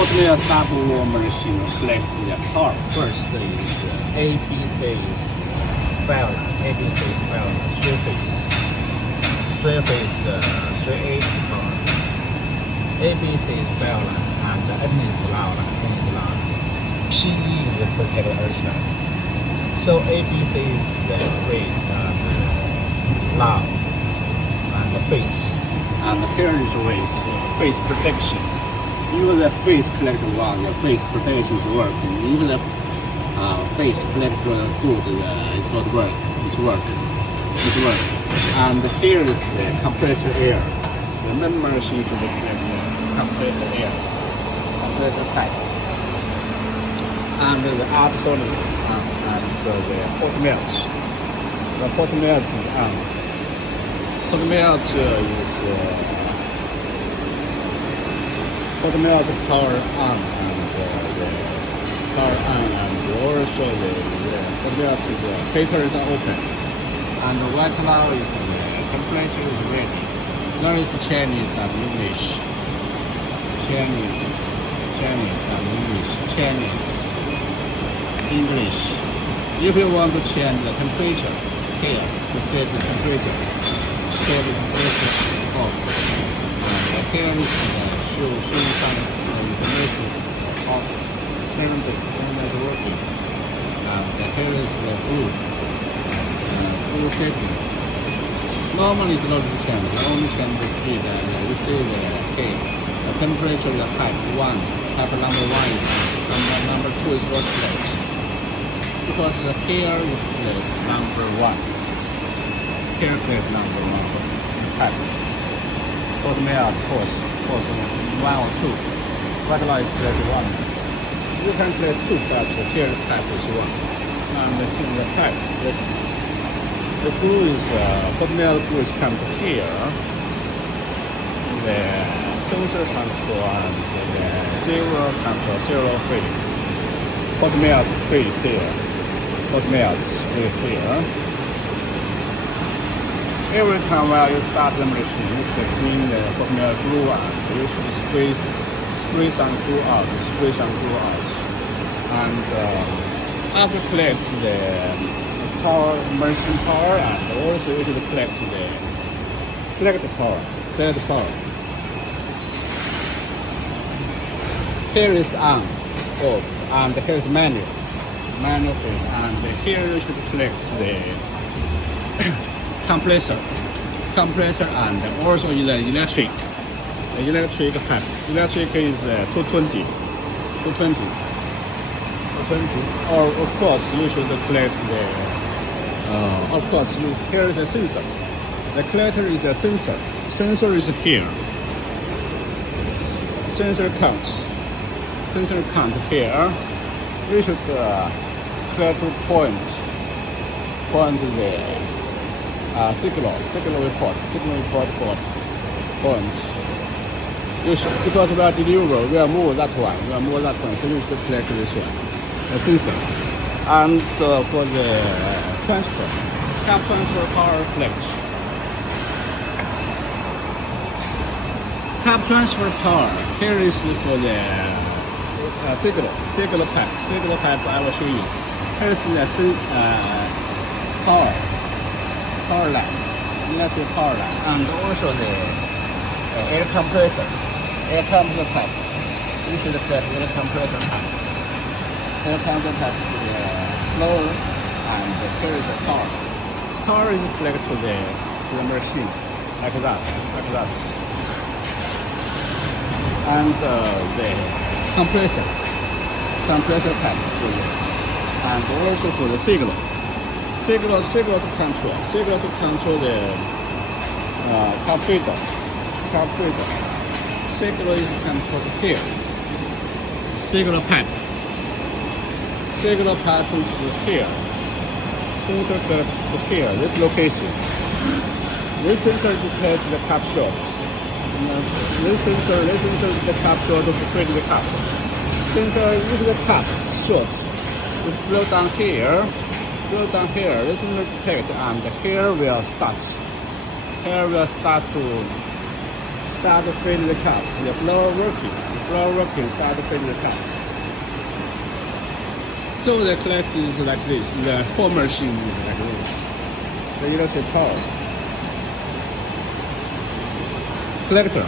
Hotmail double machine select the power. First is ABC's file line. ABC's file line. Three-phase 380 power. ABC's file line and N is loud line. PE is the protected earth line. So ABC is the phase and loud and the face. And here is with face protection. Even the face collector one, the face protection is working. Even the face collector good, it's not work. It's working. It's working. And here is the compressor air. The main machine to the compressor air, compressor pipe. And the outside and the hot melt. The hot melt is on. Hot melt is hot melt power on and the power on and also the hot melt is paper is open and the white now is the temperature is ready. There is Chinese and English. Chinese and English. If you want to change the temperature here, to set the temperature, off. And here is show some information of 7 bits, same as working. And here is the blue setting. Normally it's not change, only change the speed and you see the scale. The temperature is type 1, type number 1 is and number 2 is not plate. Because here is plate number 1. Here plate number 1 type. Hotmail course 1 or 2. White line is plate 1. You can plate 2 but here type is 1. And the type. The glue is Hotmail glue is come here. The sensor control and the zero control, zero free. Hotmail free here. Hotmail free here. Every time while you start the machine, you clean the Hotmail glue and you should squeeze and glue out, And after collect the power, machine power, and also you should collect the power. Here is on, off, and here is manual phase, and here you should collect the compressor, and also the electric pipe. Electric is 220. Or of course you should collect the. Here is a sensor. The collector is a sensor. Sensor is here. Sensor counts here. We should try to point the signal report point. Because we are delivery, we are move that one, so we should collect this one, the sensor. And for the transfer power flex. Cap transfer power. Here is for the signal pipe. I will show you. Here is the power line, electric power line, and also the air compressor pipe. This is the air compressor pipe. Air compressor pipe is lower. And here is the power. Power is connected to the machine, like that. And the compressor pipe, and also for the signal to control the carburetor. Signal is controlled here. Signal pipe is here. Sensor to here, this location. This sensor detects the cap short. This sensor is the cap short to create the caps. Sensor if the cap short, it flow down here. This sensor detect and here will start. Here will start to fill the caps. The flow working. floor working, start to finish the cuts. So the collect is like this. The whole machine is like this. The electric power. Collector,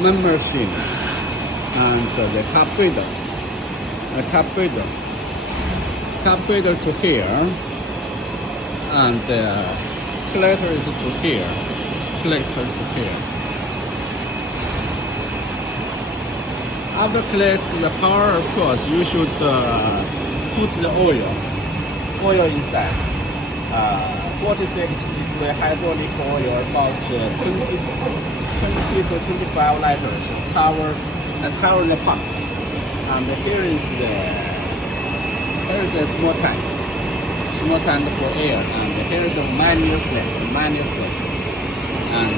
one machine, and the cup feeder. The cup feeder. Cup feeder to here, and the collector is to here. Collector to here. After collect the power, of course, you should put the oil inside. 46 is the hydraulic oil, about 20 to 25 liters. Cover the pump. And here is a small tank for air, and here is a manual plate. And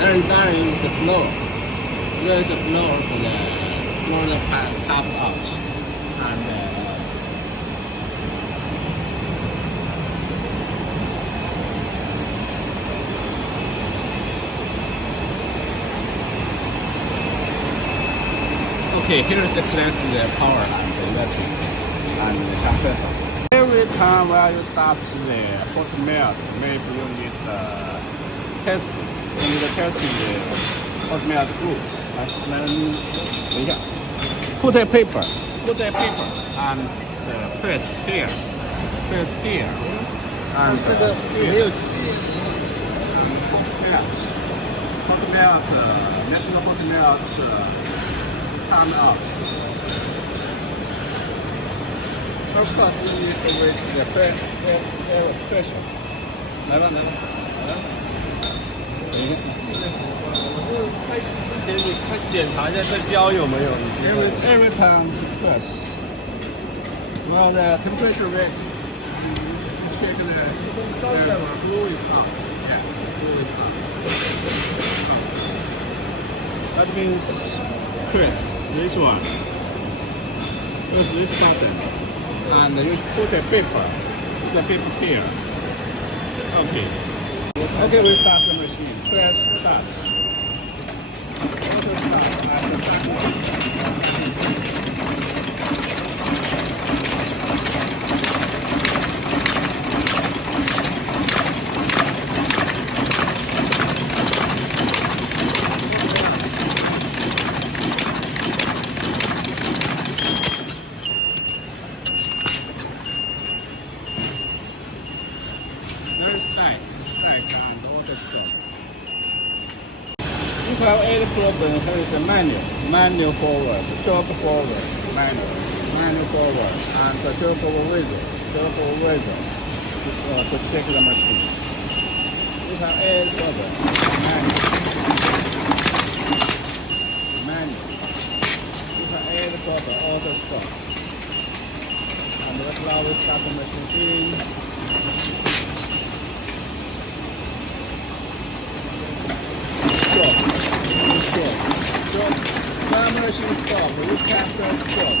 there is a floor. There is a floor for the tap out, and okay, here is the collect the power and the electric and the compressor. Every time when you start the hot melt, maybe you need test. You need to test the hot melt glue. Put a paper and press here, and 这个没有气。hot melt, national hot melt turn off. Of course, you need to raise the pressure. 来吧。之前你快检查一下这胶有没有。Every time press. Well, the temperature will check the glue is hot. Yeah, glue is hot. That means press this one. Press this button, and you put a paper. Put the paper here. Okay. Okay, we start the machine. Press start. Auto start and start. There is stack and auto stop. If you have any problem, here is a manual forward, short forward, manual forward, and the turbo whistle to check the machine. If you have any problem, manual. If you have any problem, auto stop. And now we start the machine. Stop. Now machine stop. We can stop.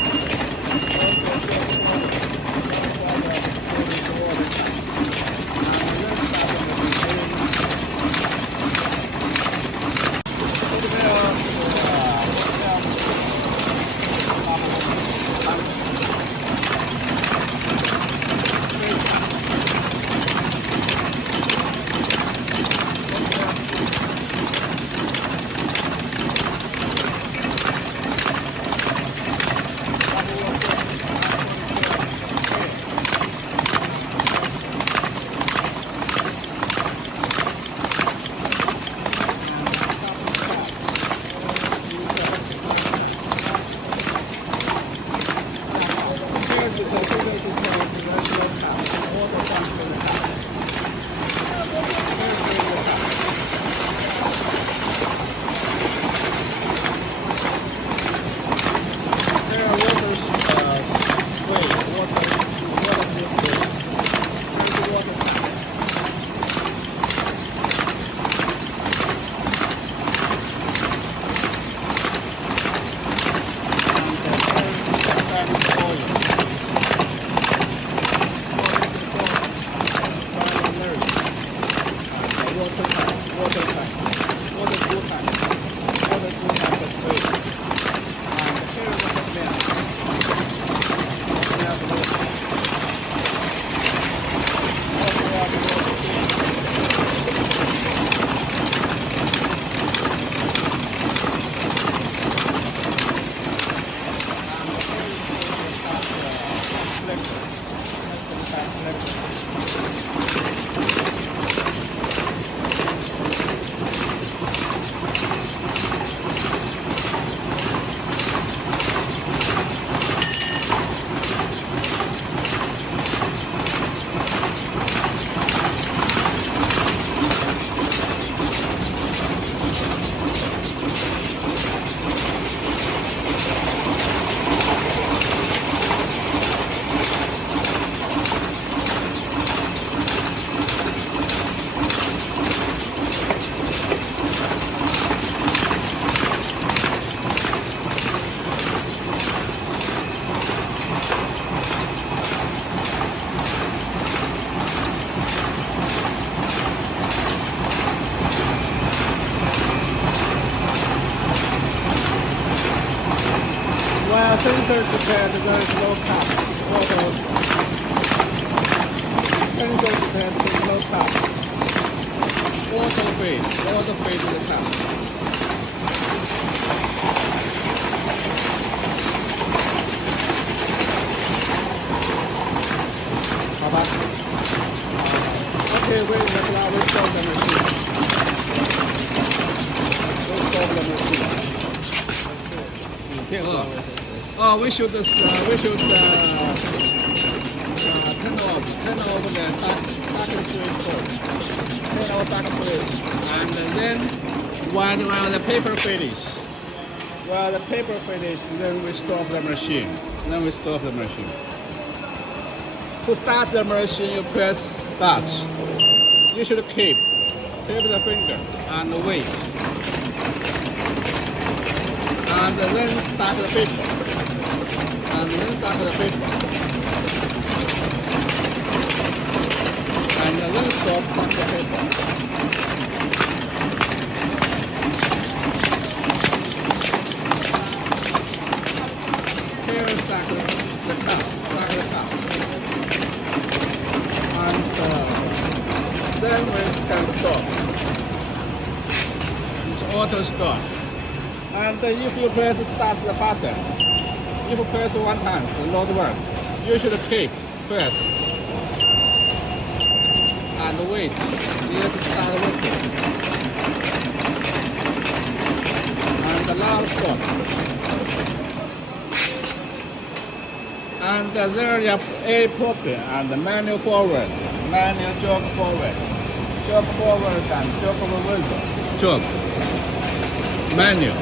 Well, sensor depends, there is no top. Sensor depends, there is no top. Auto fade to the top. 好吧。Okay, wait, let's stop the machine. Let's stop the machine. We should turn off the start switch first. Turn off start switch, and then while the paper finish, then we stop the machine. To start the machine, you press start. You should keep the finger and wait. And then start the paper. And then start the paper. And then start the paper. Here start the cup. And then we can stop. It's auto stop. And if you press start the button, if you press one time, it will not work. You should keep press and wait. Let it start working. And now stop. And there you have a pocket and manual forward, manual jog forward and jog reversal. Jog. Manual.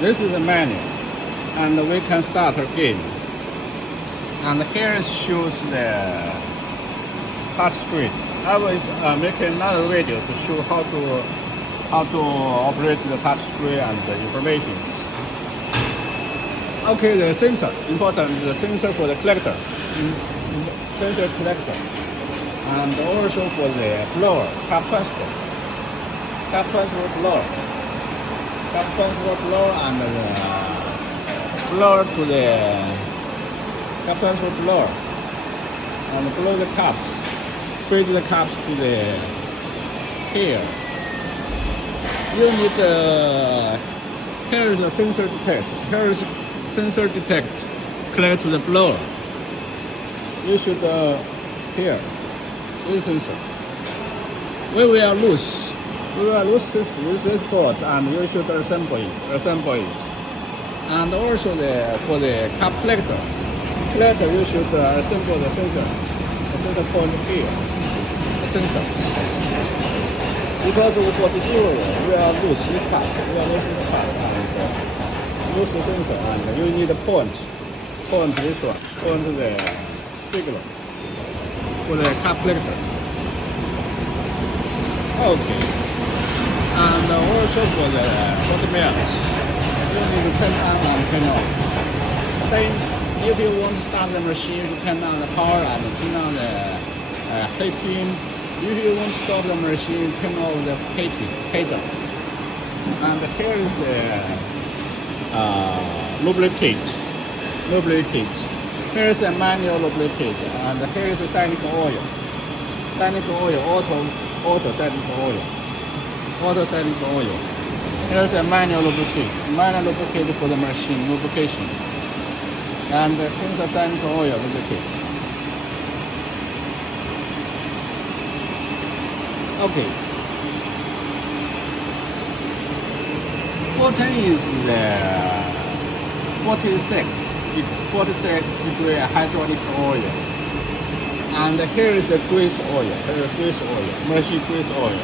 This is the manual, and we can start again. And here it shows the touch screen. I will make another video to show how to operate the touch screen and the information. Okay, the sensor, important, the sensor for the collector, sensor collector, and also for the blower, cap transfer blower. Cap transfer blower and the blower to the cap transfer blower, and blow the cups, feed the cups to the here. You need here is the sensor detect. Here is sensor detect clear to the blower. You should here this sensor. We will lose this board, and you should assemble it. And also for the cup collector, you should assemble the sensor. The sensor point here, the sensor. Because for the zero, we will lose this part. And lose the sensor, and you need a point this one, point the signal for the cup collector. Okay. And also for the milk, you need to turn on and turn off. Then, if you want to start the machine, you turn on the power and turn on the heating. If you want to stop the machine, turn off the heater. And here is the lubricate. Here is the manual lubricate, and here is the sonic oil. Auto sonic oil. Here's a manual lubricate for the machine lubrication. And here's the sonic oil lubricate. Okay. 14 is the 46 degree hydraulic oil. And here is the grease oil. Machine grease oil.